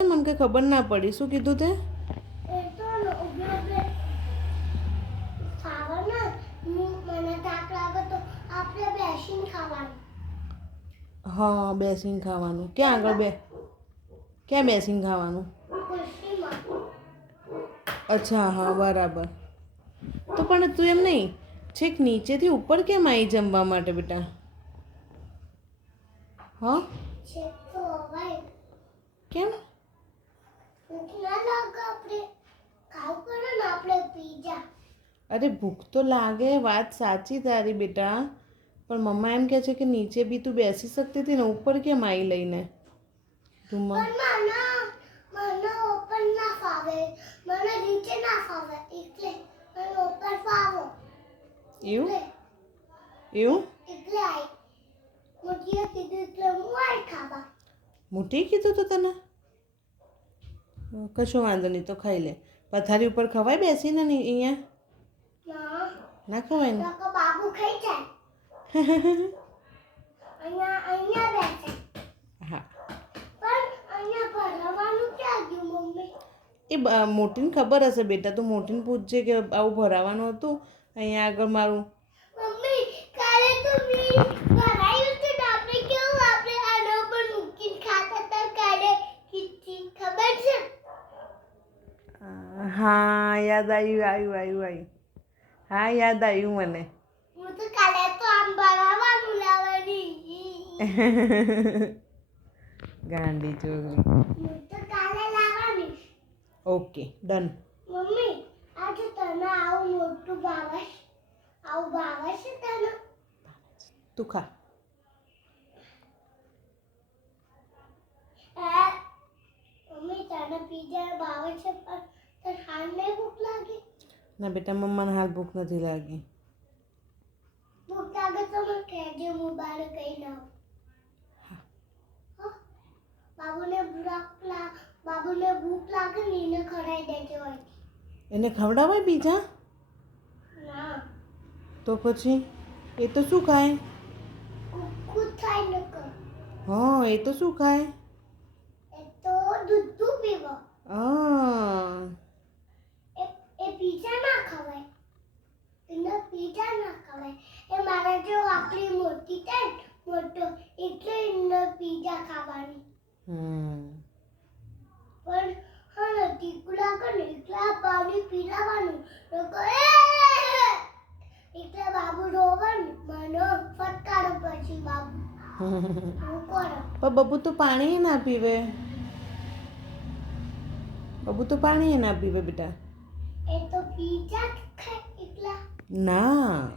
મને કંઈ ખબર ના પડી. શું કીધું તે? હા, બેસીને ખાવાનું. ક્યાં આગળ ક્યાં બેસીને ખાવાનું? અચ્છા, હા, બરાબર. તો પણ તું એમ નહીં, છેક નીચેથી ઉપર કેમ આવી જમવા માટે બેટા? હા, કેમ? અરે ભૂખ તો લાગે, વાત સાચી તારી બેટા, પણ મમ્મા એમ કહે છે કે નીચે બી તું બેસી શકતી હતી ને, ઉપર કેમ આવી લઈને રૂમમાં? એવું એવું મોટી કીધું તો તને? કશો વાંધો નહીં, તો ખાઈ લે. પથારી ઉપર ખવાય બેસીને ને અહીંયા? ના ખવાય ને? હા, એ મોટીને ખબર હશે બેટા. તું મોટીને પૂછજે કે આવું ભરાવાનું હતું અહીંયા આગળ મારું. હા, યાદ આવ્યું. હા, યાદ આવ્યું મને. ગાંડી ચોરી. Okay, done. તું ખા. ના બેટા, મમ્માને હાલ ભૂખ નથી લાગી. એને ખવડાવાય બીજા? તો પછી એ તો શું ખાય? હા, એ તો શું ખાય? હા, પણ બબુ તો પાણી ના પીવે. બબુ તો પાણી ના પીવે બેટા. ના,